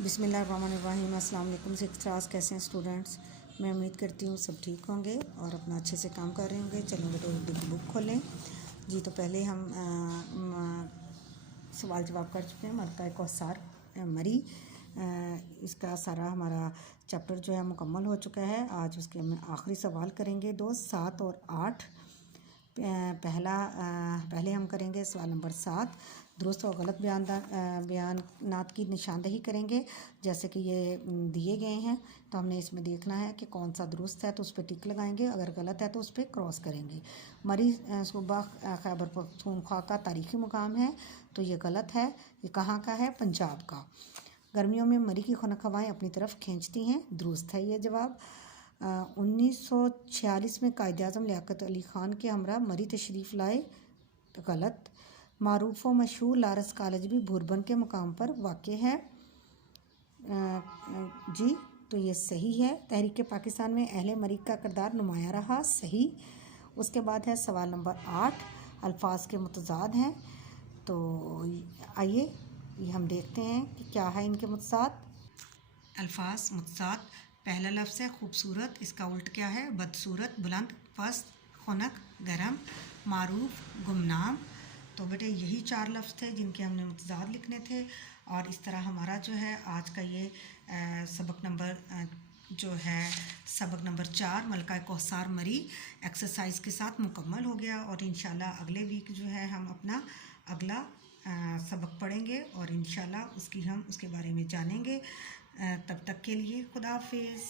बिस्मिल्लाहिर्रहमानिर्रहीम। अस्सलाम वालेकुम। सिक्स क्लास कैसे हैं स्टूडेंट्स? मैं उम्मीद करती हूँ सब ठीक होंगे और अपना अच्छे से काम कर रहे होंगे। चलो बेटे उर्दू की बुक खोलें जी। तो पहले हम सवाल जवाब कर चुके हैं। मलका कौसार मरी, इसका सारा हमारा चैप्टर जो है मुकम्मल हो चुका है। आज उसके हम आखिरी सवाल करेंगे 2, 7 और 8। पहले हम करेंगे सवाल नंबर 7। दुरुस्त और गलत बयानात की निशानदेही करेंगे। जैसे कि ये दिए गए हैं तो हमने इसमें देखना है कि कौन सा दुरुस्त है तो उस पर टिक लगाएंगे, अगर गलत है तो उस पर क्रॉस करेंगे। मरी सूबा खैबर पख्तूनख्वा का तारीख़ी मुकाम है, तो ये गलत है। ये कहाँ का है? पंजाब का। गर्मियों में मरी की खुनक हवाएँ अपनी तरफ खींचती हैं, दुरुस्त है ये जवाब। 1946 में कायद-ए-आज़म लियाकत अली ख़ान के हमरा मरी तशरीफ़ लाए, तो गलत। मारूफ व मशहूर लारस कॉलेज भी भुरबन के मुकाम पर वाक़ है जी, तो ये सही है। तहरीक पाकिस्तान में अहले मरी का किरदार नुमाया रहा, सही। उसके बाद है सवाल नंबर 8। अल्फाज के मुतज़ाद हैं, तो आइए ये हम देखते हैं कि क्या है इनके मुतज़ाद। अल्फाज मुतज़ाद, पहला लफ्ज़ है खूबसूरत, इसका उल्ट क्या है? बदसूरत। बुलंद, पस्त, खुनक, गरम, मारूफ, गुमनाम। तो बेटे यही 4 लफ्ज़ थे जिनके हमने मुतज़ाद लिखने थे। और इस तरह हमारा जो है आज का ये सबक नंबर 4 मलका कौसार मरी एक्सरसाइज के साथ मुकम्मल हो गया। और इंशाल्लाह अगले वीक जो है हम अपना अगला सबक पढ़ेंगे और इंशाल्लाह उसके बारे में जानेंगे। तब तक के लिए खुदा हाफिज़।